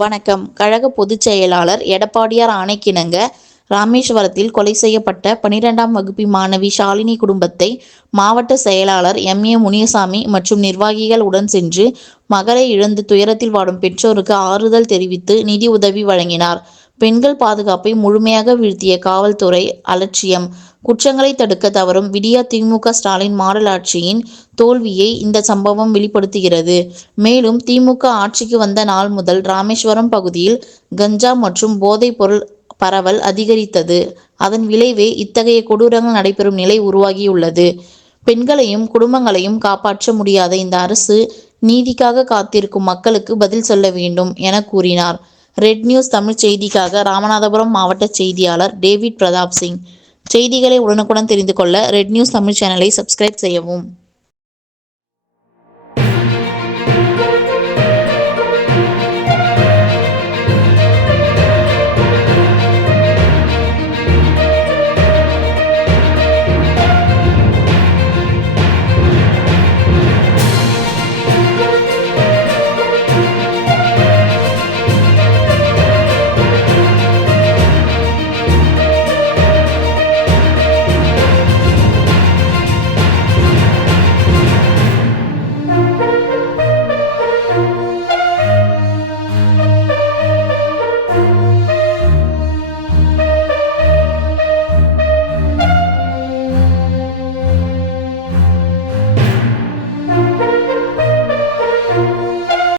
வணக்கம். கழக பொதுச் செயலாளர் எடப்பாடியார் ஆணைக்கிணங்க ராமேஸ்வரத்தில் கொலை செய்யப்பட்ட 12ஆம் வகுப்பு மாணவி ஷாலினி குடும்பத்தை மாவட்ட செயலாளர் எம். முனியசாமி மற்றும் நிர்வாகிகள் உடன் சென்று மகளை இழந்து துயரத்தில் வாடும் பெற்றோருக்கு ஆறுதல் தெரிவித்து நிதி உதவி வழங்கினார். பெண்கள் பாதுகாப்பை முழுமையாக வீழ்த்திய காவல்துறை அலட்சியம், குற்றங்களை தடுக்க தவறும் விடியா திமுக ஸ்டாலின் மாடல் ஆட்சியின் தோல்வியை இந்த சம்பவம் வெளிப்படுத்துகிறது. மேலும் திமுக ஆட்சிக்கு வந்த நாள் முதல் ராமேஸ்வரம் பகுதியில் கஞ்சா மற்றும் போதைப் பொருள் பரவல் அதிகரித்தது. அதன் விளைவே இத்தகைய கொடூரங்கள் நடைபெறும் நிலை உருவாகியுள்ளது. பெண்களையும் குடும்பங்களையும் காப்பாற்ற முடியாத இந்த அரசு நீதிக்காக காத்திருக்கும் மக்களுக்கு பதில் சொல்ல வேண்டும் என கூறினார். ரெட் நியூஸ் தமிழ் செய்திக்காக ராமநாதபுரம் மாவட்ட செய்தியாளர் டேவிட் பிரதாப் சிங். செய்திகளை உடனுக்குடன் தெரிந்து கொள்ள ரெட் நியூஸ் தமிழ் சேனலை சப்ஸ்கிரைப் செய்யவும்.